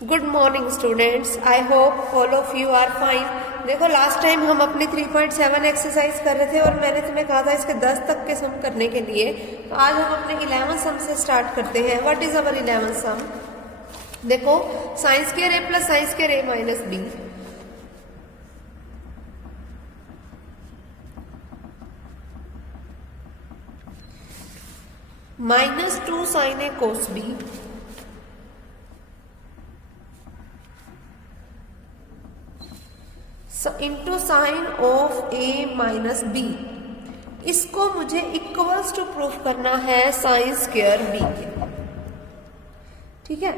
Good morning students, I hope all of you are fine. देखो last time हम अपनी 3.7 exercise कर रहे थे और मैंने तुम्हें कहा था इसके 10 तक के सम करने के लिए। तो आज हम अपने 11 सम से स्टार्ट करते हैं। What is our 11 sum? देखो sine square A plus sine square A minus B, -2 sine A cos B, into sine of A minus B. इसको मुझे इक्वल्स टू प्रूफ करना है साइन स्क्वायर बी के। ठीक है,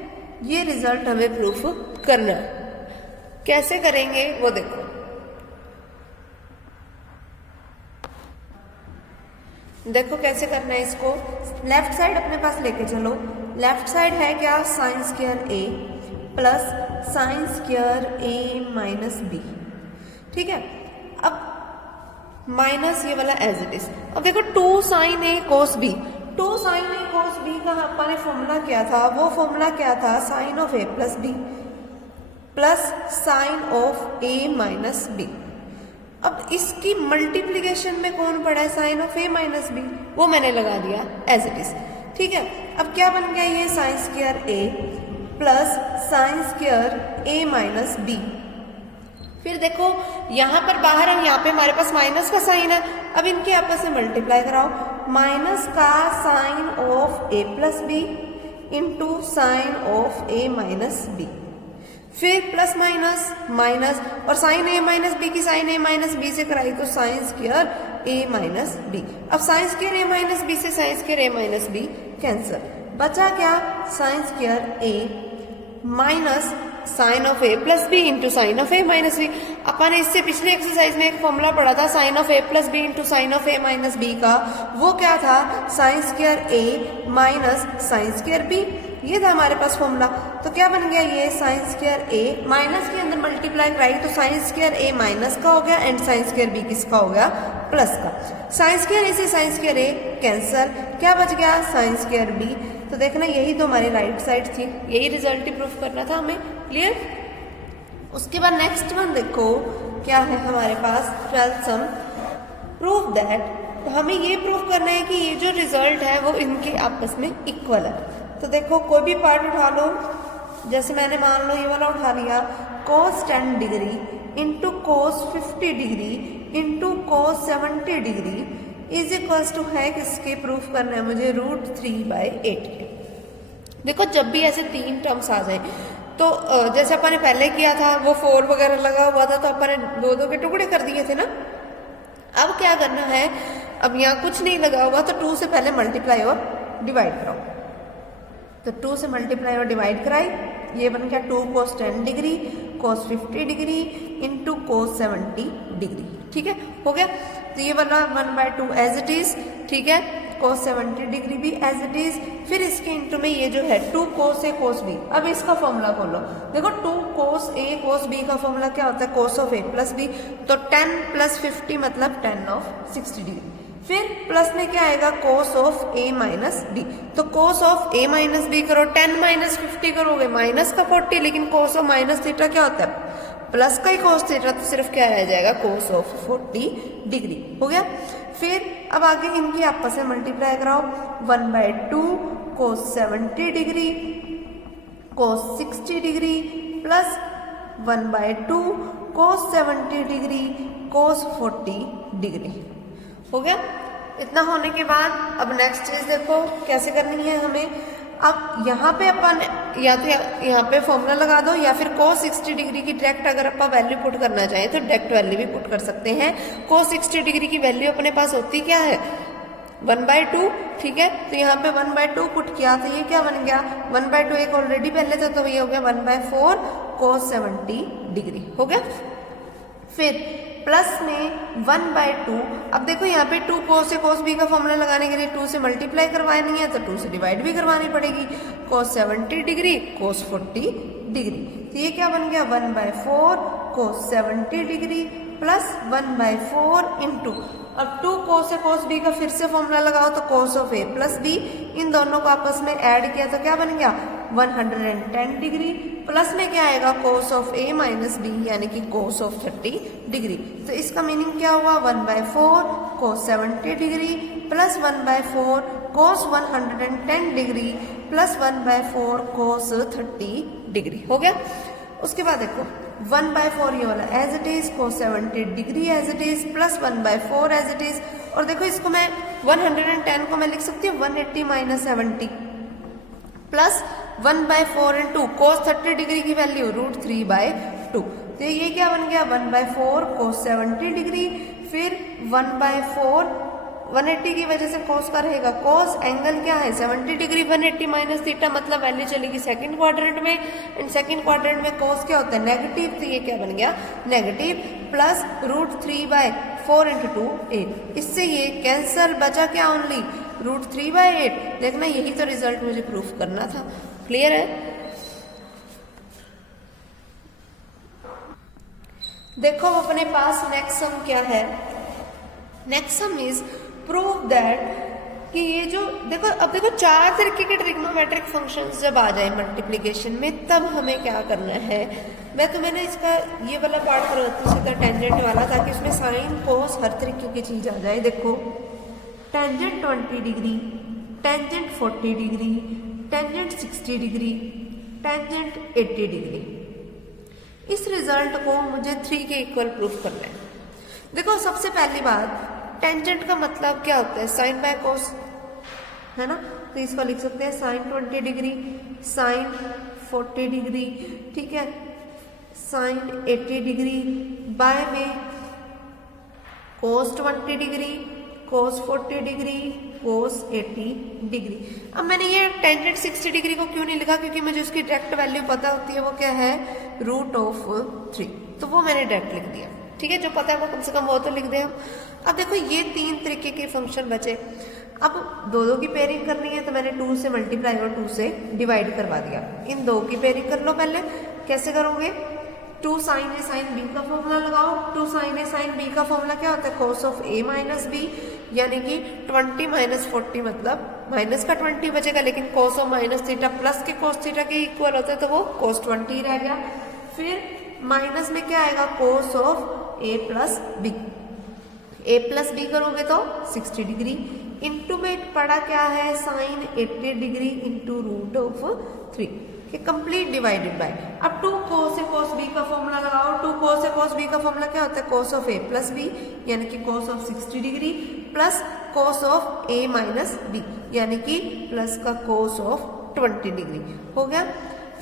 ये रिजल्ट हमें प्रूफ करना है। कैसे करेंगे वो देखो। देखो कैसे करना है इसको। लेफ्ट साइड अपने पास लेके चलो। लेफ्ट साइड है क्या? Sine square A plus sine square A minus B. ठीक है, अब माइनस ये वाला एज इट इज। अब देखो 2 sine A cos B. 2 sine A cos B का अपने फॉर्मूला क्या था? वो फॉर्मूला क्या था? Sine of A plus B plus sine of A minus B. अब इसकी मल्टीप्लीकेशन में कौन पड़ा है? Sine of A minus B, वो मैंने लगा दिया एज इट इज। ठीक है, अब क्या बन गया? ये sign square A plus sine square A minus B. फिर देखो यहां पर बाहर है, यहाँ पे हमारे पास माइनस का साइन है। अब इनके आपस में मल्टीप्लाई कराओ। माइनस का sine of A plus B into sine of A minus B, फिर प्लस माइनस माइनस, और साइन ए माइनस बी की साइन ए माइनस बी से कराई तो sine square A minus B. अब sine square A minus B से sine square A minus B cancel, बचा क्या? Sine square A minus sine of A plus B into sine of A minus B. अपन इससे पिछले exercise में एक formula पढ़ा था sine of A plus B into sine of A minus B का। वो क्या था? Sine square A minus sine square B. ये था हमारे पास फॉर्मूला। तो क्या बन गया? ये साइन स्क्वायर ए माइनस के अंदर मल्टीप्लाई कराई तो साइन स्क्वायर ए माइनस का हो गया एंड साइन स्क्वायर बी किसका हो गया? प्लस का। साइन स्क्वायर ए से साइन स्क्वायर ए कैंसल, क्या बच गया? Sine square B. तो देखना यही तो हमारी राइट साइड थी, यही रिजल्ट ही प्रूफ करना था हमें। क्लियर? उसके बाद नेक्स्ट वन देखो क्या है हमारे पास 12th सम। प्रूफ दैट, तो हमें ये प्रूफ करना है कि ये जो रिजल्ट है वो इनके आपस में इक्वल है। तो देखो कोई भी पार्ट उठा लो, जैसे मैंने मान लो ये वाला उठा लिया, cos 10 degree into cos 50 degree into cos 70 degree is equals to है किसके? प्रूफ करना है मुझे √3/8 के। देखो जब भी ऐसे 3 टर्म्स आ जाए तो जैसे अपन ने पहले किया था वो 4 वगैरह लगा हुआ था तो अपन ने 2-2 के टुकड़े कर दिए थे ना। अब क्या करना है? अब यहाँ कुछ नहीं लगा हुआ तो 2 से पहले मल्टीप्लाई और डिवाइड कराओ। तो 2 से मल्टीप्लाई और डिवाइड कराई, ये बन गया 2 cos 10 degree cos 50 degree into cos 70 degree. ठीक है, हो गया। तो ये वाला 1/2 एज इट इज। ठीक है, cos 70 डिग्री भी एज इट इज। फिर इसके इंटू में ये जो है 2 cos a cos b। अब इसका फॉर्मूला खोलो। देखो 2 cos a cos b का फॉर्मूला क्या होता है? cos of a plus b। तो 10 प्लस 50 मतलब 10 ऑफ 60 डिग्री। फिर प्लस में क्या आएगा? cos of a minus b। तो cos of a minus b करो, 10 माइनस 50 करोगे माइनस का 40, लेकिन cos ऑफ माइनस थीटा क्या होता है? प्लस का ही cos थीटा, तो सिर्फ क्या रह जाएगा? cos of 40 degree. हो गया। फिर अब आगे इनकी आपस में मल्टीप्लाई कराओ। 1/2 cos 70 degree cos 60 degree plus 1/2 cos 70 degree cos 40 degree. हो गया। इतना होने के बाद अब नेक्स्ट चीज देखो कैसे करनी है हमें। अब यहाँ पे अपन या तो यहाँ पे फॉर्मूला लगा दो या फिर cos 60 डिग्री की डायरेक्ट अगर अपन वैल्यू पुट करना चाहें तो डायरेक्ट वैल्यू भी पुट कर सकते हैं। cos 60 डिग्री की वैल्यू अपने पास होती क्या है? 1/2। ठीक है, तो यहाँ पे 1/2 पुट किया तो ये क्या बन गया? 1/2 एक ऑलरेडी पहले था तो ये हो गया 1/4 cos 70 डिग्री। हो गया। फिर प्लस में 1/2। अब देखो यहाँ पे 2 cos a cos b का फॉर्मूला लगाने के लिए 2 से मल्टीप्लाई करवानी है तो 2 से डिवाइड भी करवानी पड़ेगी। cos 70 degree cos 40 degree. तो ये क्या बन गया? 1/4 cos 70 डिग्री प्लस 1/4 इंटू, अब 2 cos ए cos b का फिर से फॉर्मूला लगाओ तो cos of a plus b, इन दोनों को आपस में ऐड किया तो क्या बन गया 110 डिग्री, प्लस में क्या आएगा cos of a minus b यानी कि cos ऑफ 30 डिग्री। तो इसका मीनिंग क्या हुआ 1/4 cos 70 degree plus 1/4 cos 110 degree plus 1/4 cos 30 degree. हो गया। उसके बाद देखो 1/4 ये वाला as it is, cos 70 degree as it is plus 1/4 as it is, और देखो इसको मैं 110 को मैं लिख सकती हूँ 180 minus 70 plus 1/4 into cos 30 degree की वैल्यू √3/2, तो ये क्या बन गया 1/4 cos 70 डिग्री, फिर 1/4 180 की वजह से cos का रहेगा, cos एंगल क्या है 70 डिग्री, 180 माइनस थीटा मतलब वैल्यू चलेगी सेकंड क्वाड्रेंट में, एंड सेकंड क्वाड्रेंट में cos क्या होता है नेगेटिव, तो ये क्या बन गया नेगेटिव प्लस √3/4 इंटू 2 8, इससे ये कैंसल, बचा क्या ओनली √3/8। देखना यही तो रिजल्ट मुझे प्रूफ करना था। क्लियर है। देखो अपने पास नेक्स्ट सम क्या है, next sum is prove that कि ये जो देखो, अब देखो 4 तरीके के ट्रिग्नोमेट्रिक फंक्शंस जब आ जाए मल्टीप्लिकेशन में तब हमें क्या करना है। मैंने इसका ये वाला पार्ट करवाती हूँ सीधा टेंजेंट वाला, ताकि उसमें साइन कोस हर तरीके की चीज आ जाए। देखो tangent 20 degree, tangent 40 degree, tangent 60 degree, tangent 80 degree, इस रिजल्ट को मुझे 3 के इक्वल प्रूफ करना है। देखो सबसे पहली बात, टेंजेंट का मतलब क्या होता है साइन बाय कोस, है ना, तो इसको लिख सकते हैं साइन 20 डिग्री, साइन 40 डिग्री, ठीक है, साइन 80 डिग्री बाय में कोस 20 डिग्री, कोस 40 डिग्री, कोस 80 डिग्री। अब मैंने ये टेंजेंट 60 डिग्री को क्यों नहीं लिखा, क्योंकि मुझे उसकी डायरेक्ट वैल्यू पता होती है, वो क्या है √3, तो वो मैंने डायरेक्ट लिख दिया। ठीक है, जो पता है वो कम से कम वो तो लिख दें हम। अब देखो ये 3 तरीके के फंक्शन बचे, अब 2 की पेयरिंग करनी है तो मैंने 2 से मल्टीप्लाई और 2 से डिवाइड करवा दिया। इन 2 की पेयरिंग कर लो पहले, कैसे करोगे 2 sin a sin b का फॉर्मूला लगाओ। 2 sin a sin b का फॉर्मूला क्या होता है cos of a minus b, यानी कि 20 माइनस 40 मतलब माइनस का 20 बचेगा, लेकिन cos of minus theta plus के cos थीटा के इक्वल होता है तो वो cos 20 रह गया। फिर माइनस में क्या आएगा cos of a plus b, a plus b करोगे तो 60 डिग्री, इंटू में पड़ा क्या है साइन 80 डिग्री इंटू √3 के कंप्लीट डिवाइडेड बाय। अब 2 cos ए cos b का फॉर्मूला लगाओ। 2 cos ए cos b का फॉर्मूला क्या होता है cos of a plus b, यानी कि cos of 60 degree plus cos of a minus b, यानी कि प्लस का cos ऑफ 20 डिग्री हो गया।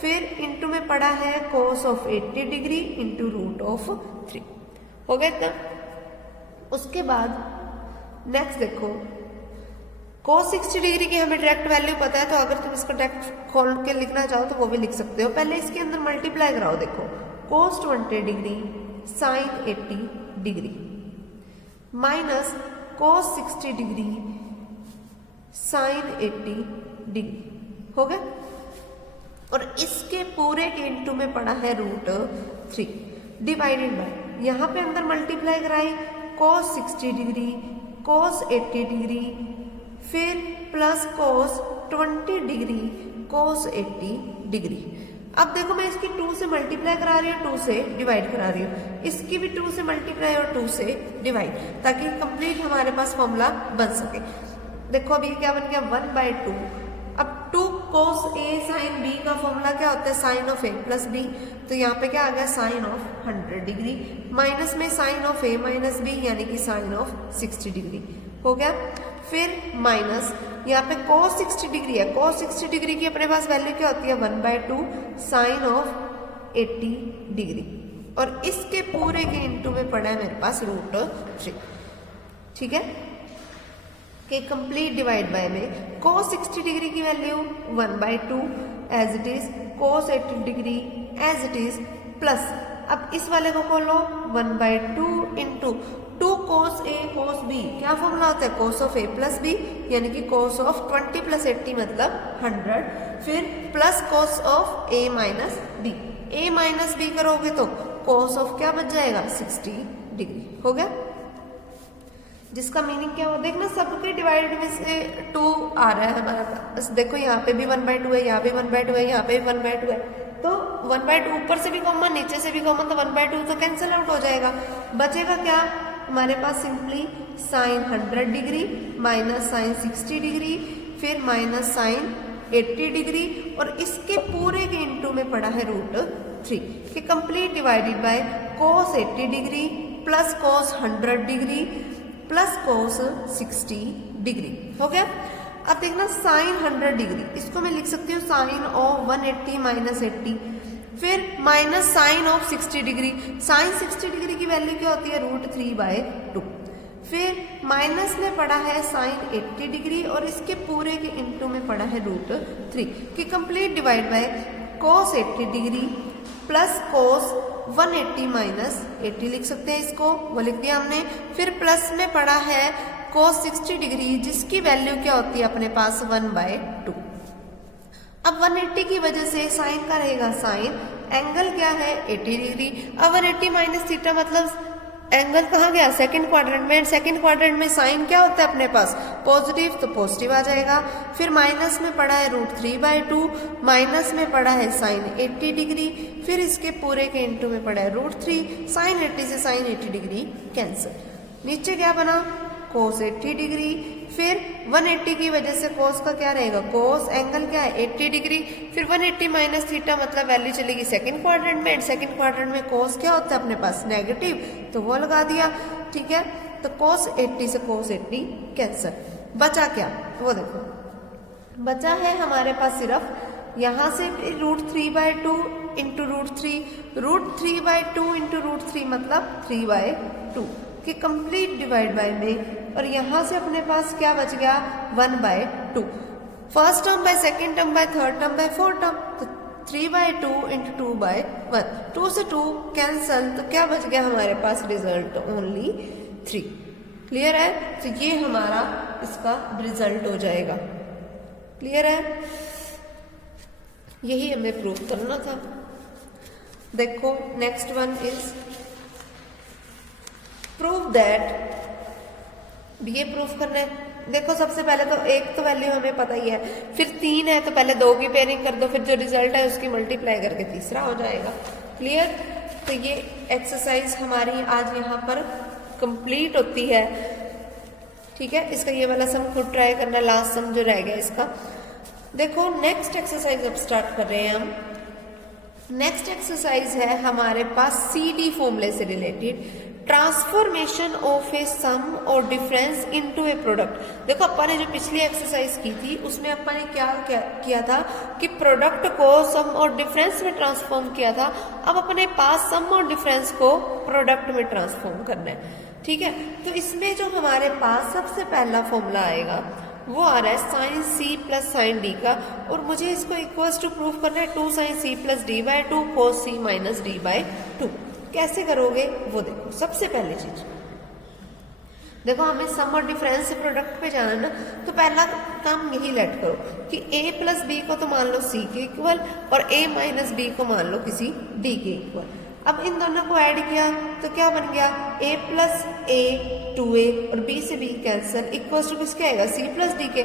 फिर इंटू में पड़ा है cos ऑफ 80 डिग्री इंटू √3 हो गया इतना। उसके बाद नेक्स्ट देखो cos 60 डिग्री की हमें डायरेक्ट वैल्यू पता है, तो अगर तुम इसको डायरेक्ट खोल के लिखना चाहो तो वो भी लिख सकते हो। पहले इसके अंदर मल्टीप्लाई कराओ। देखो cos 20 degree sine 80 degree minus cos 60 degree sign 80 degree हो गया, और इसके पूरे के इंटू में पड़ा है √3 डिवाइडेड बाय, यहाँ पे अंदर मल्टीप्लाई कराई cos 60 डिग्री cos 80 डिग्री फिर plus cos 20 degree cos 80 degree. अब देखो मैं इसकी 2 से मल्टीप्लाई करा रही हूँ, 2 से डिवाइड करा रही हूँ, इसकी भी 2 से मल्टीप्लाई और 2 से डिवाइड, ताकि कंप्लीट हमारे पास फॉर्मूला बन सके। देखो अभी क्या बन गया 1/2। अब 2 cos a sin b का फॉर्मूला क्या होता है sine of a plus b, तो यहाँ पे क्या आ गया साइन ऑफ 100 डिग्री माइनस में sine of a minus b, यानी कि साइन ऑफ 60 डिग्री हो गया। फिर माइनस यहाँ पे cos 60 डिग्री है, cos 60 डिग्री की अपने पास वैल्यू क्या होती है 1/2 साइन ऑफ 80 डिग्री, और इसके पूरे के इंटू में पड़ा है मेरे पास √3। ठीक है, कि कंप्लीट डिवाइड बाय में cos 60 डिग्री की value 1/2 as it is, cos 80 degree as it is, plus अब इस वाले को खोलो 1/2 into 2 cos a cos b, क्या फॉर्मूला होता है cos of a plus b, यानी कि cos ऑफ 20 प्लस 80 मतलब 100, फिर plus cos of a minus b, a minus b करोगे तो cos ऑफ क्या बच जाएगा 60 डिग्री। हो गया, जिसका मीनिंग क्या हो, देखना सबके डिवाइडेड में से 2 आ रहा है हमारा पास। देखो यहाँ पे भी 1/2 है, यहाँ पे 1/2 है, यहाँ पे भी 1/2 है, तो 1/2 ऊपर से भी कॉमन नीचे से भी कॉमन, तो 1/2 तो कैंसिल आउट हो जाएगा। बचेगा क्या हमारे पास, simply sine 100 degree minus sine 60 degree, फिर माइनस साइन 80 डिग्री, और इसके पूरे के इंटू में पड़ा है √3 कि complete divided by cos 80 degree plus cos 100 degree plus cos 60 degree. हो गया। अब देखना साइन 100 डिग्री, इसको मैं लिख सकती हूँ साइन ऑफ 180 माइनस 80, फिर minus sine of 60 degree. Sine 60 degree की वैल्यू क्या होती है, √3/2। फिर माइनस में पड़ा है साइन 80 डिग्री और इसके पूरे के इंटू में पड़ा है √3 कि complete divide bye cos 80 degree plus cos 180 minus 80 लिख सकते हैं इसको, वो लिख दिया हमने। फिर प्लस में पड़ा है cos 60 डिग्री जिसकी वैल्यू क्या होती है अपने पास 1/2। अब 180 की वजह से साइन का रहेगा साइन, एंगल क्या है 80 डिग्री। अब 180 माइनस थीटा मतलब एंगल कहाँ गया, सेकंड क्वाड्रेंट में। सेकंड क्वाड्रेंट में साइन क्या होता है अपने पास, पॉजिटिव, तो पॉजिटिव आ जाएगा। फिर माइनस में पड़ा है √3/2, माइनस में पड़ा है साइन 80 डिग्री, फिर इसके पूरे के इंटू में पड़ा है √3। साइन 80 से साइन 80 डिग्री कैंसिल, नीचे क्या बना cos 80 डिग्री, फिर 180 की वजह से cos का क्या रहेगा, cos एंगल क्या है 80 डिग्री, फिर 180 माइनस थीटा मतलब वैल्यू चलेगी सेकंड क्वाड्रेंट में। सेकंड क्वाड्रेंट में cos क्या होता है अपने पास नेगेटिव, तो वो लगा दिया। ठीक है, तो cos 80 से cos 80 कैंसिल। बचा क्या, वो देखो बचा है हमारे पास सिर्फ यहाँ से √3/2 इंटू √3, √3/2 इंटू √3 मतलब 3/2 कि कंप्लीट डिवाइड बाय में, और यहाँ से अपने पास क्या बच गया 1/2। First term by second term by third term by fourth term, तो 3/2 इंटू 2/1, 2 से 2 कैंसल, तो क्या बच गया हमारे पास रिजल्ट ओनली 3। क्लियर है, तो ये हमारा इसका रिजल्ट हो जाएगा। क्लियर है, यही हमें प्रूव करना था। देखो next one is prove that, ये प्रूफ करना है। देखो सबसे पहले तो एक तो वैल्यू हमें पता ही है, फिर 3 है तो पहले 2 की पेयरिंग कर दो, फिर जो रिजल्ट है उसकी मल्टीप्लाई करके तीसरा हो जाएगा। क्लियर, तो ये एक्सरसाइज हमारी आज यहाँ पर कंप्लीट होती है। ठीक है, इसका ये वाला सम खुद ट्राई करना, लास्ट सम जो रह गया इसका। देखो नेक्स्ट एक्सरसाइज अब स्टार्ट कर रहे हैं हम। नेक्स्ट एक्सरसाइज है हमारे पास CD फॉर्मूले से रिलेटेड, ट्रांसफॉर्मेशन ऑफ ए सम और डिफरेंस इनटू ए प्रोडक्ट। देखो अपन ने जो पिछली एक्सरसाइज की थी उसमें अपन ने क्या किया था कि प्रोडक्ट को सम और डिफरेंस में ट्रांसफॉर्म किया था। अब अपने पास सम और डिफरेंस को प्रोडक्ट में ट्रांसफॉर्म करना है। ठीक है, तो इसमें जो हमारे पास सबसे पहला फॉर्मूला आएगा वो आ रहा है sine C plus sine D का, और मुझे इसको इक्वल्स टू प्रूफ करना है 2 sin C plus D/2 cos C minus D/2। कैसे करोगे वो देखो। सबसे पहली चीज देखो, हमें सम और डिफरेंस से प्रोडक्ट पे जाना ना, तो पहला काम यही लेट करो कि A प्लस B को तो मान लो C के इक्वल और A माइनस B को मान लो किसी D के इक्वल। अब इन दोनों को ऐड किया तो क्या बन गया, A प्लस A 2A और B से B कैंसिल, इक्वल टू किसके आएगा C प्लस D के।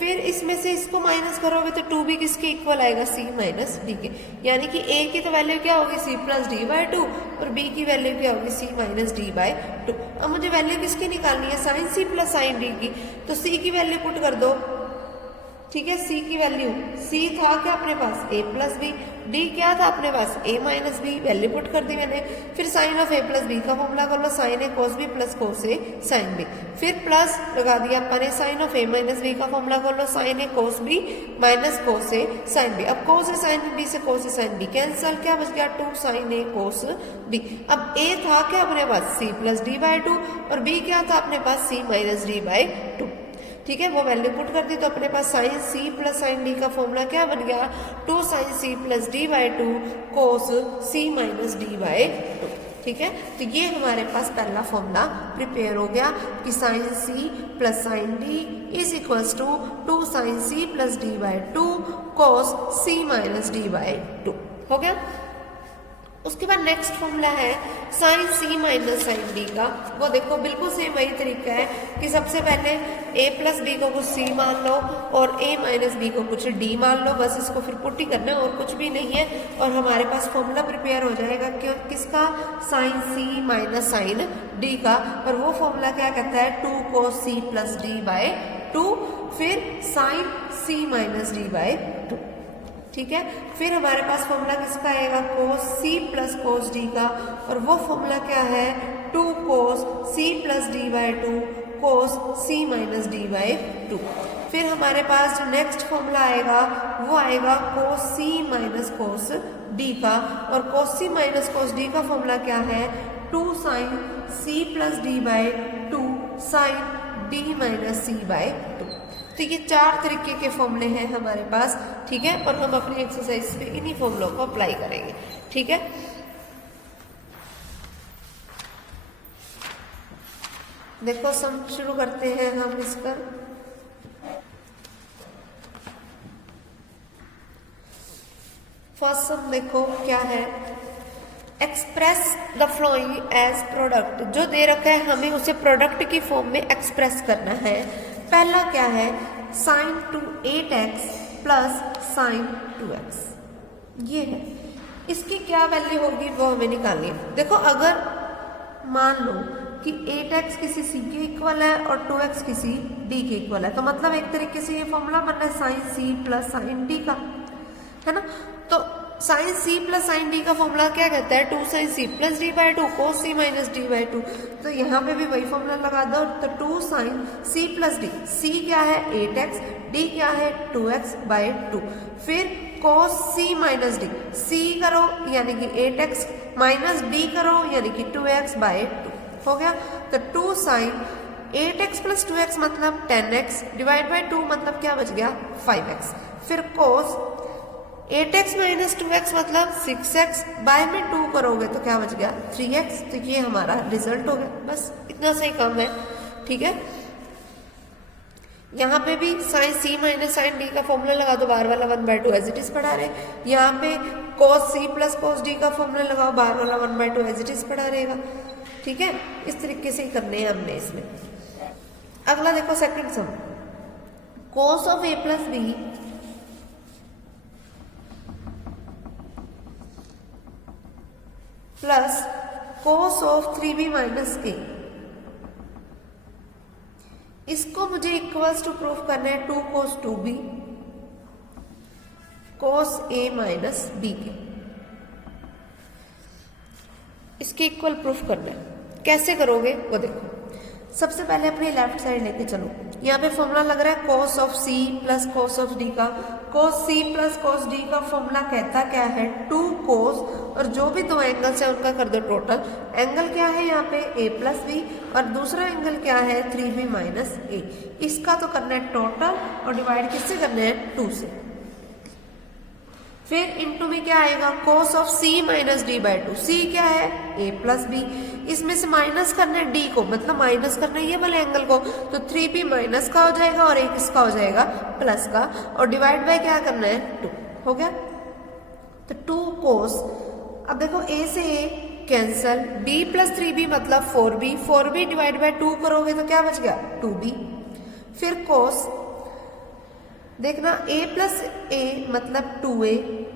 फिर इसमें से इसको माइनस करोगे तो 2B किसके इक्वल आएगा C माइनस D के, यानी कि A की तो वैल्यू क्या होगी C प्लस D/2 और B की वैल्यू क्या होगी C माइनस D/2। अब मुझे वैल्यू किसकी निकालनी है, sine C plus sine D की, तो C की वैल्यू पुट कर दो। ठीक है, C की वैल्यू, C था क्या अपने पास A प्लस B, D क्या था अपने पास A minus B, value put कर दी मैंने। फिर sine of A plus B का फॉर्मूला कर लो, sine A cos B plus cos A sine B, फिर प्लस लगा दिया अपन ने sine of A minus B का फॉर्मूला कर लो, sine A cos B minus cos A sine B। अब cos A साइन B से cos A sine B cancel, क्या बच गया 2 sin A cos B। अब A था क्या अपने पास C प्लस D/2 और B क्या था अपने पास C माइनस D/2। ठीक है, वो वैल्यू पुट कर दी तो अपने पास sine C plus sine D का फॉर्मूला क्या बन गया 2 sin C plus D/2 cos C minus D/2। ठीक है, तो ये हमारे पास पहला फॉर्मूला प्रिपेयर हो गया कि sine C plus sine D is equals to 2 sin C plus D/2 cos C minus D/2 हो गया। उसके बाद नेक्स्ट फॉर्मूला है sine C minus sine D का। वो देखो बिल्कुल सेम वही तरीका है कि सबसे पहले a प्लस बी को कुछ c मान लो और a माइनस बी को कुछ d मान लो, बस इसको फिर पुट्टी करना है और कुछ भी नहीं है, और हमारे पास फॉर्मूला प्रिपेयर हो जाएगा क्यों किसका, sine c minus sine d का। और वो फॉर्मूला क्या कहता है, 2 cos c plus d by 2, फिर sine c minus d by 2। ठीक है, फिर हमारे पास फॉर्मूला किसका आएगा, cos c plus cos d का, और वो फॉर्मूला क्या है, 2 cos c plus d by 2 cos c minus d by 2। फिर हमारे पास जो नेक्स्ट फॉर्मूला आएगा वो आएगा cos c minus cos d का, और cos c minus cos d का फॉर्मूला क्या है, 2 sin c plus d by 2 sin d minus c by 2। तो ये 4 तरीके के फॉर्मूले हैं हमारे पास। ठीक है, और हम अपनी एक्सरसाइज पे इन्हीं फॉर्मूलों को अप्लाई करेंगे। ठीक है, देखो सम शुरू करते हैं हम इसका। फर्स्ट सम देखो क्या है, express the following as product. जो दे रखा है हमें उसे प्रोडक्ट की फॉर्म में एक्सप्रेस करना है। पहला क्या है, sign 8x plus sign 2x, ये है। इसकी क्या वैल्यू होगी वो हमें निकालनी है। देखो अगर मान लो कि 8x किसी c के इक्वल है और 2x किसी d के इक्वल है, तो मतलब एक तरीके से ये फॉर्मूला बन रहा है sine c plus sine d का, है ना। तो sine c plus sine d का फॉर्मूला क्या कहता है, 2 sin c plus d by 2 cos c minus d by 2। तो यहाँ पे भी वही फॉर्मूला लगा दो, तो 2 sin c plus d, c क्या है 8x, d क्या है 2x बाय 2, फिर cos c minus d, c करो यानी कि 8x माइनस d करो यानी कि 2x बाय 2 हो गया। तो 2 sin 8x प्लस 2x मतलब 10x डिवाइड बाय 2 मतलब क्या बच गया 5x, फिर cos 8x माइनस 2x मतलब 6x बाय में 2 करोगे तो क्या बच गया 3x। तो ये हमारा रिजल्ट हो गया, बस इतना सही काम है। ठीक है, यहाँ पे भी sine c minus sine d का फॉर्मूला लगा दो, बार वाला 1/2 एज इट इज पढ़ा रहे। यहाँ पे cos c plus cos d का फॉर्मूला लगाओ, बार वाला 1/2 एज इट इज पढ़ा रहेगा। ठीक है, इस तरीके से ही करने हैं हमने इसमें। अगला देखो second some, cos of a plus b plus cos of 3b minus a, इसको मुझे इक्वल्स टू प्रूफ करना है 2 cos 2b cos a minus b के, इसके इक्वल प्रूफ करना है। कैसे करोगे वो देखो, सबसे पहले अपनी लेफ्ट साइड लेके चलो। यहाँ पे फॉर्मूला लग रहा है cos of c plus cos of d का। cos c plus cos d का फॉर्मूला कहता क्या है 2 cos, और जो भी दो एंगल्स है उनका कर दो टोटल। एंगल क्या है यहाँ पे a प्लस बी, और दूसरा एंगल क्या है 3b माइनस a। इसका तो करना है टोटल और डिवाइड किससे करना है 2 से। फिर इनटू में क्या आएगा cos of c minus d by 2, c क्या है a प्लस b, इसमें से माइनस करना है d को, मतलब माइनस करना है ये वाले एंगल को, तो 3b माइनस का हो जाएगा और एक इसका हो जाएगा प्लस का, और डिवाइड बाय क्या करना है 2 हो गया। तो 2 cos, अब देखो a से a cancel, b plus 3b मतलब 4b, 4b डिवाइड बाय 2 करोगे तो क्या बच गया 2b, फिर cos देखना a प्लस a मतलब 2a,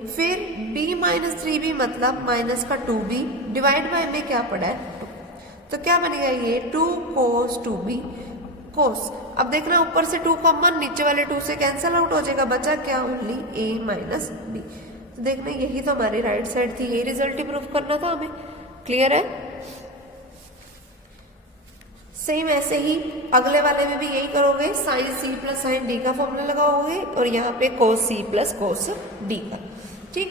फिर b माइनस 3b मतलब माइनस का 2b डिवाइड बाय में क्या पड़ा है 2, तो क्या बनेगा ये 2 cos 2b cos। अब देखना ऊपर से 2 कॉमन, नीचे वाले 2 से कैंसिल आउट हो जाएगा, बचा क्या ओनली a माइनस b। तो देखना यही तो हमारी राइट साइड थी, यही रिजल्ट ही प्रूफ करना था हमें। क्लियर है, सेम ऐसे ही अगले वाले में भी यही करोगे, sine c plus sine d का फॉर्मूला लगाओगे और यहाँ पे cos c plus cos d का। ठीक,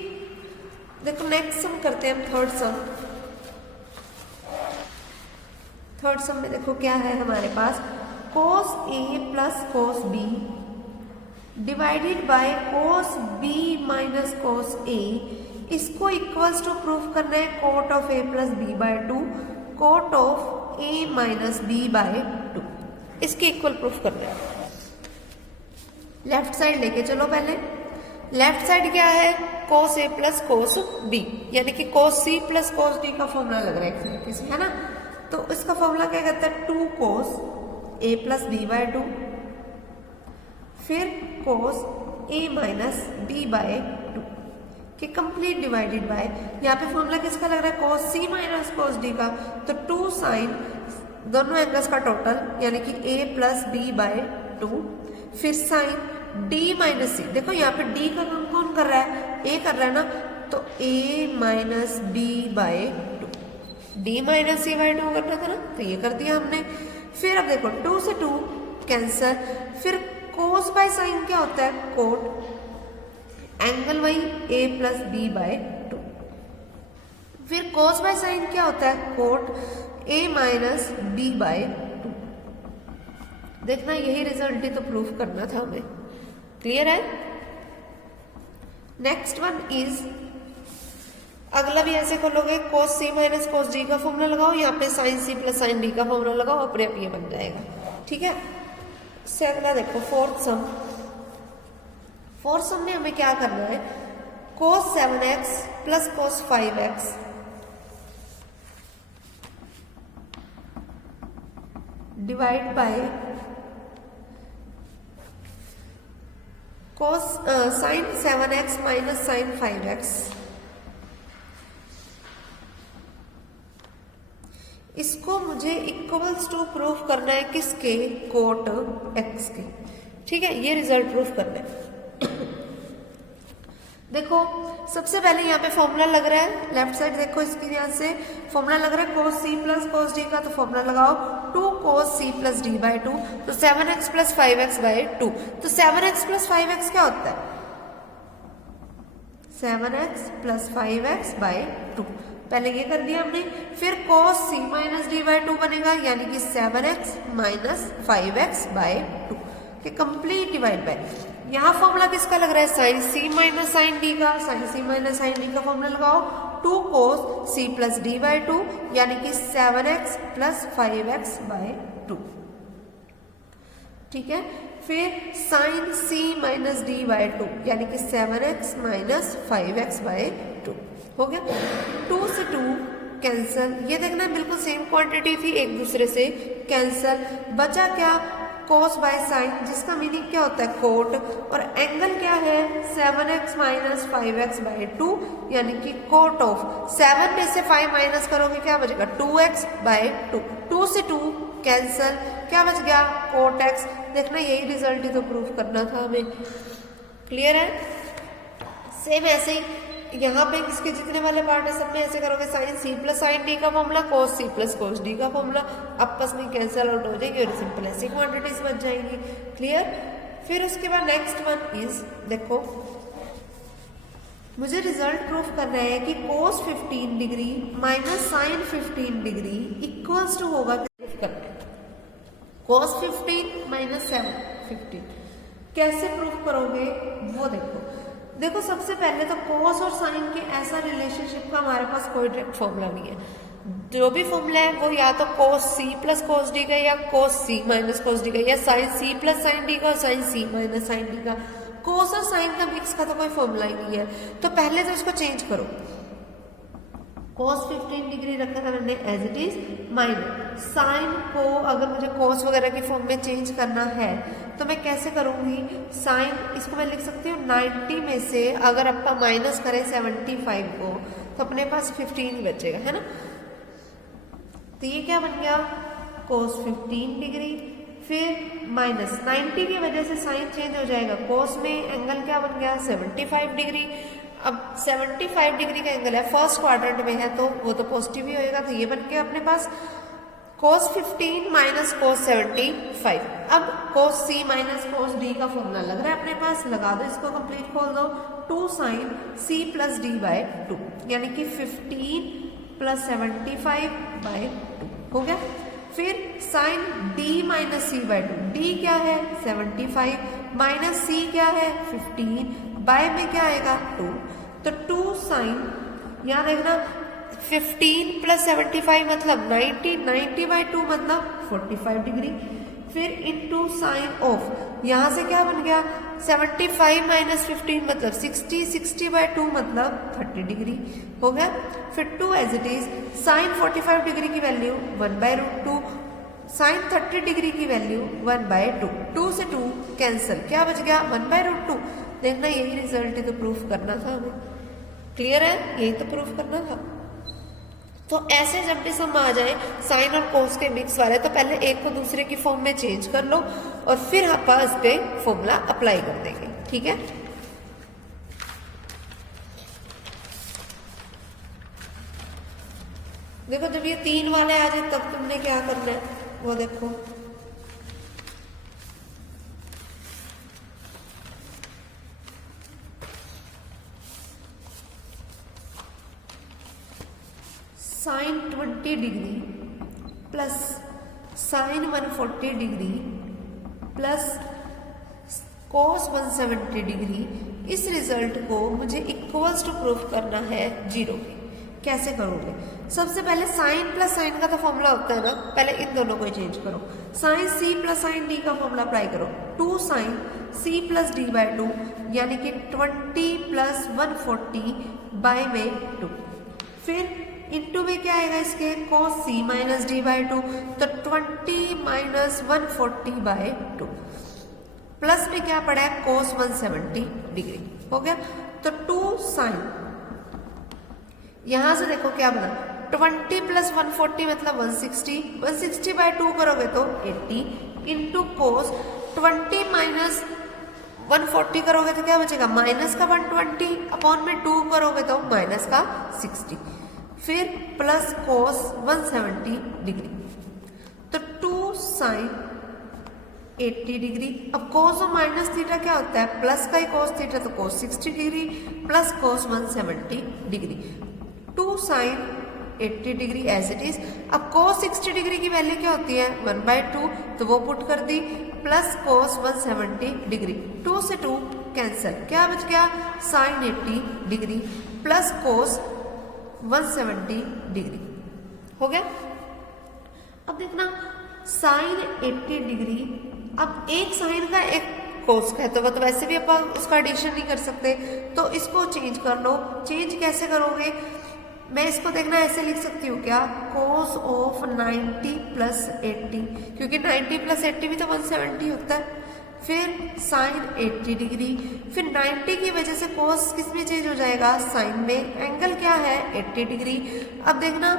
देखो नेक्स्ट सम करते हैं हम थर्ड सम। थर्ड सम में देखो क्या है हमारे पास, cos a plus cos b divided by cos b minus cos a, इसको इक्वल्स टू प्रूफ करना है cot of a plus b by 2 cot of a minus B by 2, इसके इक्वल प्रूफ करना है। लेफ्ट साइड लेके चलो पहले, left side क्या है, cos a plus cos b, यानी कि cos c plus cos d का फॉर्मूला लग रहा है एक तरीके से, है ना। तो इसका फॉर्मूला क्या कहता है, 2 cos a plus b by 2, फिर cos a minus b by 2 कि कंप्लीट डिवाइडेड बाय, यहाँ पे फॉर्मूला किसका लग रहा है, cos c minus cos d का, तो 2 साइन दोनों एंगल्स का टोटल यानी कि a प्लस b बाय 2, फिर साइन d माइनस c, देखो यहाँ पे d का काम कौन कर रहा है, a कर रहा है ना, तो a minus b by 2, d minus c by 2 करना था ना, तो ये कर दिया हमने। फिर अब देखो 2 से 2 कैंसर, फिर cos बाय साइन क्या होता है, कोट, एंगल वही a प्लस b बाय 2, फिर cos बाय साइन क्या होता है, cot a minus b by 2। देखना यही रिजल्ट ही तो प्रूफ करना था हमें, क्लियर है। नेक्स्ट वन इज, अगला भी ऐसे खोलोगे, cos c minus cos d का फॉर्मूला लगाओ, यहाँ पे sin c plus sin d का फॉर्मूला लगाओ, अपने आप ये बन जाएगा, ठीक है। इससे अगला देखो फोर्थ सम, फोर्थ सम में हमें क्या करना है, cos 7x plus cos 5x divide by cos sin 7x minus sin 5x, इसको मुझे इक्वल्स टू प्रूफ करना है किसके, कोट x के, ठीक है, ये रिजल्ट प्रूफ करना है। देखो सबसे पहले यहाँ पे फॉर्मूला लग रहा है, लेफ्ट साइड देखो इसके यहाँ से फॉर्मूला लग रहा है cos c plus cos d का, तो फॉर्मूला लगाओ 2 cos c plus d by 2, तो 7x प्लस 5x बाय 2, तो 7x प्लस 5x क्या होता है, 7x प्लस 5x बाय 2, पहले ये कर दिया हमने। फिर cos c minus d by 2 बनेगा, यानी कि 7x माइनस 5x बाय 2 के कंप्लीट डिवाइड बाय, यहाँ फॉर्मूला किसका लग रहा है, sin c minus sin d का, sin c minus sin d का फॉर्मूला लगाओ 2 cos c plus d by 2, यानी कि 7x प्लस 5x बाय 2, ठीक है। फिर sin c minus d by 2, यानी कि 7x माइनस 5x बाय 2 हो गया। 2 से 2 कैंसल, ये देखना बिल्कुल सेम क्वांटिटी थी, एक दूसरे से कैंसल, बचा क्या, cos बाय साइन, जिसका मीनिंग क्या होता है, कोट, और एंगल क्या है, 7x माइनस 5x बाय 2, यानी कि कोट ऑफ 7 में से 5 माइनस करोगे क्या बचेगा, 2x बाय 2, 2 से 2 कैंसल, क्या बच गया, कोट x। देखना यही रिजल्ट ही तो प्रूफ करना था हमें, क्लियर है। सेम ऐसे ही यहाँ पे इसके जितने वाले पार्ट है सब में ऐसे करोगे, sin c plus sin d का formula, cos c plus cos d का फॉर्मूला, आपस में कैंसल आउट हो जाएगी और सिंपल ऐसी क्वांटिटीज बच जाएंगी, क्लियर। फिर उसके बाद नेक्स्ट वन इज, देखो मुझे रिजल्ट प्रूफ करना है कि cos 15 degree minus sin 15 degree equals to होगा, प्रूफ करना है cos 15 माइनस 15, कैसे प्रूफ करोगे वो देखो सबसे पहले तो cos और sin के ऐसा रिलेशनशिप का हमारे पास कोई डायरेक्ट फॉर्मूला नहीं है, जो भी फॉर्मूला है वो या तो cos c plus cos d का, या cos c minus cos d का, या sin c plus sin d का, और sin c minus sin d का। cos और sin का मिक्स का तो कोई फॉर्मूला ही नहीं है, तो पहले तो इसको चेंज करो, cos 15 डिग्री रखा था मैंने as it is, minus sine को अगर मुझे cos वगैरह की फॉर्म में चेंज करना है तो मैं कैसे करूंगी, साइन इसको मैं लिख सकती हूँ 90 में से अगर अपना माइनस करें 75 को तो अपने पास 15 बचेगा, है ना। तो ये क्या बन गया, cos 15 डिग्री, फिर माइनस 90 की वजह से साइन चेंज हो जाएगा, cos में एंगल क्या बन गया 75 डिग्री। अब 75 डिग्री का एंगल है, फर्स्ट क्वाड्रेंट में है तो वो तो पॉजिटिव ही होएगा, तो ये बन गया अपने पास cos 15 माइनस cos 75। अब cos c minus cos d का फॉर्मूला लग रहा है अपने पास, लगा दो इसको, कंप्लीट खोल दो, 2 sin c plus d by 2, यानी कि 15 प्लस 75 बाय 2 हो गया। फिर sin d minus c by 2, d क्या है 75 माइनस c क्या है 15, बाय में क्या आएगा 2, तो 2 sin, यहाँ देखना 15 प्लस 75 मतलब 90, 90 बाय 2 मतलब 45 डिग्री, फिर इनटू साइन ऑफ, यहाँ से क्या बन गया 75 माइनस 15 मतलब 60, 60/2 मतलब 30 डिग्री हो गया। फिर 2 as it is, sine 45 degree की वैल्यू 1/√2, साइन 30 डिग्री की वैल्यू 1/2, 2 से 2 कैंसिल, क्या बच गया 1/√2। देखना यही रिजल्ट है तो प्रूफ करना था हमें, क्लियर है, यही तो प्रूफ करना था। तो ऐसे जब भी सम आ जाए साइन और कोस के मिक्स वाले, तो पहले एक को दूसरे की फॉर्म में चेंज कर लो और फिर आप इस पे फॉर्मूला अप्लाई कर देंगे, ठीक है। देखो जब ये 3 वाले आ जाए तब तुमने क्या करना है वो देखो, sine 20 degree plus sine 140 degree plus cos 170 degree, इस रिजल्ट को मुझे इक्वल्स टू प्रूफ करना है 0 के। कैसे करोगे? सबसे पहले साइन प्लस साइन का तो फॉर्मूला होता है ना, पहले इन दोनों को ही चेंज करो। Sine C plus sine D का फॉर्मूला अप्लाई करो, 2 साइन सी प्लस डी/2 यानी कि 20 प्लस 140 में 2। फिर इनटू में क्या आएगा इसके cos c माइनस डी/2, तो 20 माइनस 140/2 प्लस में क्या पड़ा है cos 170 डिग्री हो गया। तो 2 साइन, यहां से देखो क्या बना 20 प्लस 140 मतलब 160, 160/2 करोगे तो 80 इंटू कोस 20 माइनस 140 करोगे तो क्या बचेगा माइनस का 120 अपॉन में 2 करोगे तो माइनस का 60, फिर प्लस कोस 170 डिग्री, तो 2 साइन 80 डिग्री। अब कोस और माइनस थीटा क्या होता है, प्लस का ही कोस थीटा तो cos 60 degree plus cos 170 degree, 2 sine 80 degree as it is. अब कोस 60 डिग्री की वैल्यू क्या होती है 1/2, तो वो पुट कर दी, प्लस कोस 170 डिग्री, 2 से 2 कैंसिल, क्या बच गया sine 80 degree plus cos 170 degree हो गया। अब देखना साइन 80 डिग्री, अब एक साइन का एक कोस का है तो मतलब वैसे भी अपन उसका एडिशन नहीं कर सकते, तो इसको चेंज कर लो। चेंज कैसे करोगे, मैं इसको देखना ऐसे लिख सकती हूँ क्या, कोस ऑफ 90 प्लस 80, क्योंकि 90 प्लस 80 भी तो 170 होता है। फिर साइन 80 डिग्री, फिर 90 की वजह से कोस किस में चेंज हो जाएगा साइन में, एंगल क्या है 80 डिग्री। अब देखना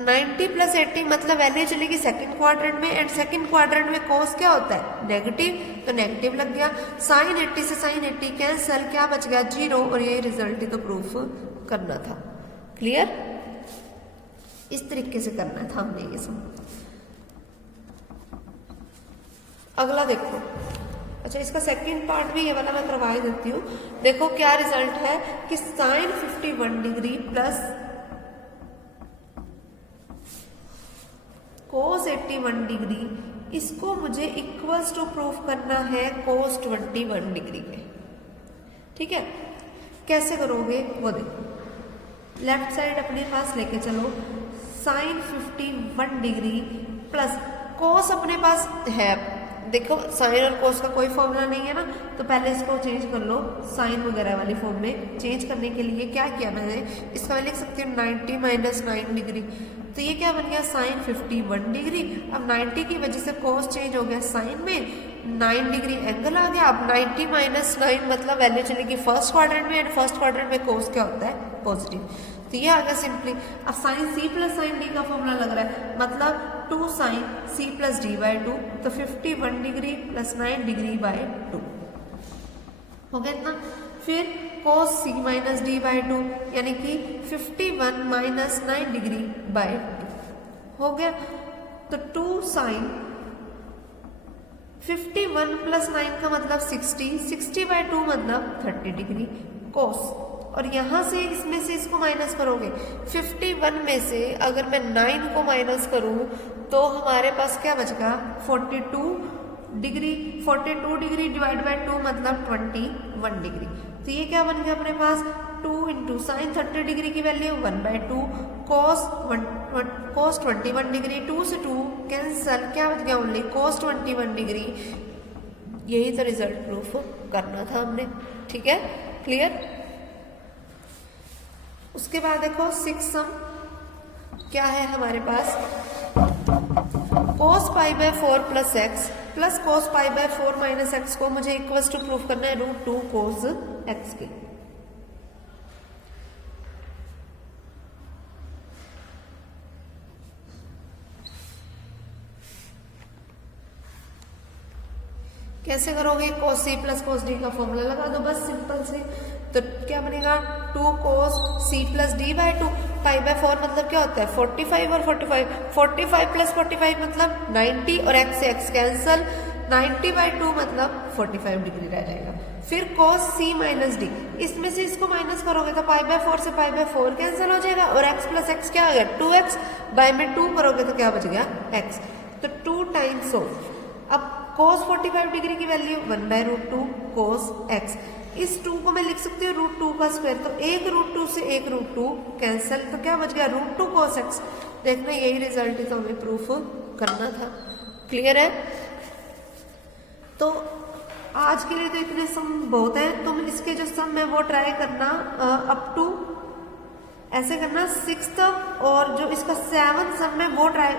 90 प्लस 80 मतलब वैल्यू चलेगी सेकंड क्वाड्रेंट में, एंड सेकंड क्वाड्रेंट में कोस क्या होता है नेगेटिव, तो नेगेटिव लग गया। साइन 80 से साइन 80 कैंसल, क्या बच गया 0, और ये रिजल्ट ही तो प्रूफ करना था। क्लियर, इस तरीके से करना था हमने ये सब। अगला देखो, अच्छा इसका सेकंड पार्ट भी ये वाला मैं करवा देती हूँ। देखो क्या रिजल्ट है कि sine 51 degree plus cos 81 degree, इसको मुझे इक्वल्स टू प्रूफ करना है कोस 21 डिग्री में। ठीक है, कैसे करोगे वो देखो, लेफ्ट साइड अपने पास लेके चलो, साइन 51 डिग्री प्लस कोस अपने पास है, देखो साइन और कोस का कोई फॉर्मूला नहीं है ना, तो पहले इसको चेंज कर लो साइन वगैरह वाली फॉर्म में। चेंज करने के लिए क्या किया मैंने, इसका मैं लिख सकती हूँ 90 माइनस 9 डिग्री, तो ये क्या बन गया साइन 51 डिग्री। अब 90 की वजह से कोस चेंज हो गया साइन में, 9 डिग्री एंगल आ गया। अब 90 माइनस 9 मतलब वैल्यू चलेगी फर्स्ट क्वाड्रेंट में, एंड फर्स्ट क्वाड्रेंट में कोस क्या होता है पॉजिटिव, तो ये आ गया सिंपली। अब sine C plus sine D का फॉर्मूला लग रहा है, मतलब 2 साइन सी प्लस डी/2, तो 51 डिग्री प्लस 9 डिग्री/2 हो गया इतना। फिर कोस सी माइनस डी/2 यानी कि 51 माइनस 9 डिग्री/2 हो गया। तो 2 साइन 51 प्लस 9 का मतलब 60, 60/2 मतलब 30 डिग्री कोस, और यहां से इसमें से इसको माइनस करोगे, 51 में से अगर मैं 9 को माइनस करूं तो हमारे पास क्या बचेगा 42 डिग्री, 42 डिग्री डिवाइड बाय 2 मतलब 21 डिग्री। तो ये क्या बन गया अपने पास 2 इंटू साइन 30 डिग्री की वैल्यू 1/2 कोस 21 डिग्री, 2 से 2 कैंसल, क्या बच गया ओनली कोस 21 डिग्री यही तो रिजल्ट प्रूफ करना था हमने, ठीक है, क्लियर। उसके बाद देखो 6 सम क्या है हमारे पास, cos pi by 4 plus x plus cos pi by 4 minus x को मुझे इक्वल्स टू प्रूफ करना है √2 cos एक्स के। कैसे करोगे, cos c plus cos d का फॉर्मूला लगा दो बस सिंपल से। तो क्या बनेगा 2 cos c plus d by 2, pi by 4 मतलब क्या होता है 45 और 45, 45 प्लस 45 मतलब 90 और x से x कैंसल, 90 बाय 2 मतलब 45 डिग्री रह जाएगा। फिर cos c माइनस d, इसमें से इसको माइनस करोगे तो पाई बाय 4 से पाई बाय 4 कैंसिल हो जाएगा और x प्लस x क्या आ गया 2x, बाय में 2 करोगे तो क्या बच गया x, तो 2 टाइम्स ऑफ, अब cos 45 डिग्री की वैल्यू 1 बाय √2 cos x, इस 2 को मैं लिख सकती हूँ √2 का स्क्वायर, तो एक √2 से एक √2 कैंसिल, तो क्या बच गया √2 cos x। देखना यही रिजल्ट ही तो हमें प्रूफ करना था, क्लियर है। तो आज के लिए तो इतने सम बहुत है, तुम इसके जो सम है वो ट्राई करना अप टू ऐसे करना 6th और जो इसका 7th सम है वो ट्राई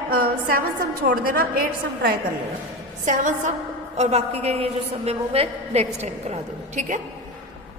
7th सम छोड़ देना, 8th सम ट्राई कर लेना, 7th सम और बाकी के ये जो सम है वो मैं नेक्स्ट टाइम करा दूंगी, ठीक है।